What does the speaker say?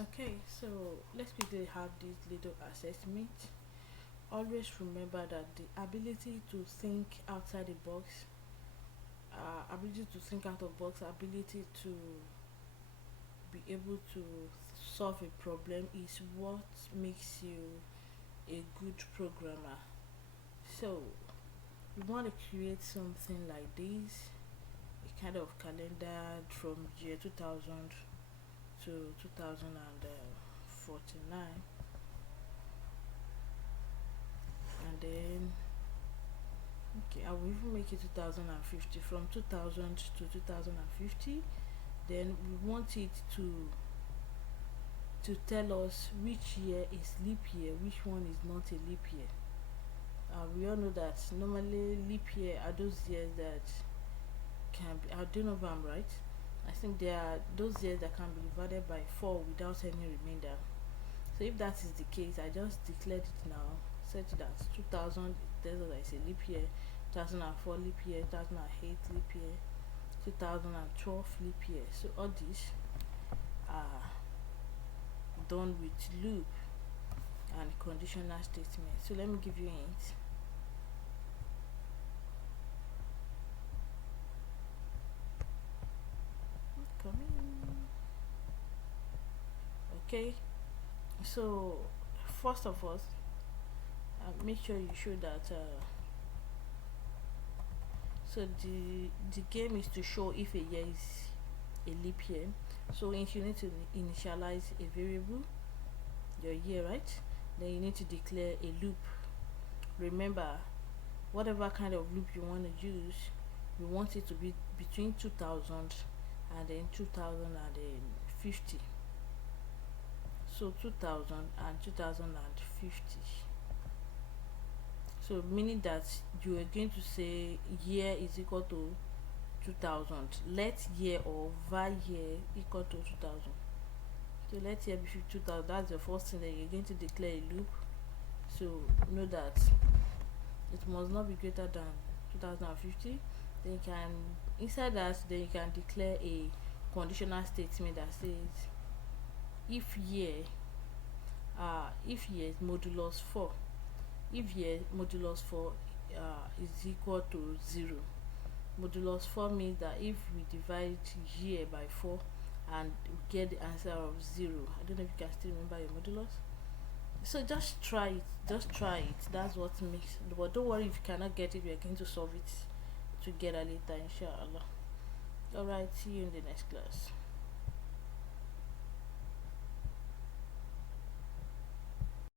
Okay, so let's quickly have this little assessment. Always remember that the ability to think outside the box, ability to think out of box, ability to be able to solve a problem is what makes you a good programmer. So we want to create something like this, a kind of calendar from year 2000 to 2049, and then okay, I will even make it 2050, from 2000 to 2050. Then we want it to tell us which year is leap year, which one is not a leap year. We all know that normally leap year are those years that can be, I don't know if I'm right. I think there are those years that can be divided by 4 without any remainder. So if that is the case, I just declared it now, set it as 2000, that's what I say, leap year, 2004 leap year, 2008 leap year, 2012 leap year. So all these are done with loop and conditional statement. So let me give you a hint. Come in. Okay, so first of all, make sure you show that so the game is to show if a year is a leap year. So if you need to initialize a variable, your year, right? Then you need to declare a loop. Remember, whatever kind of loop you want to use, you want it to be between 2000 and then 2050. So 2000 and 2050. So meaning that you are going to say year is equal to 2000. Let year or var year equal to 2000. So let year be 2000. That's the first thing that you're going to declare a loop. So know that it must not be greater than 2050. Then you can, inside that, then you can declare a conditional statement that says if year is modulus 4, if year modulus 4 is equal to 0. Modulus 4 means that if we divide year by 4 and get the answer of 0, I don't know if you can still remember your modulus. So just try it, that's what makes, but don't worry if you cannot get it, we are going to solve it together later, inshallah. Alright, see you in the next class.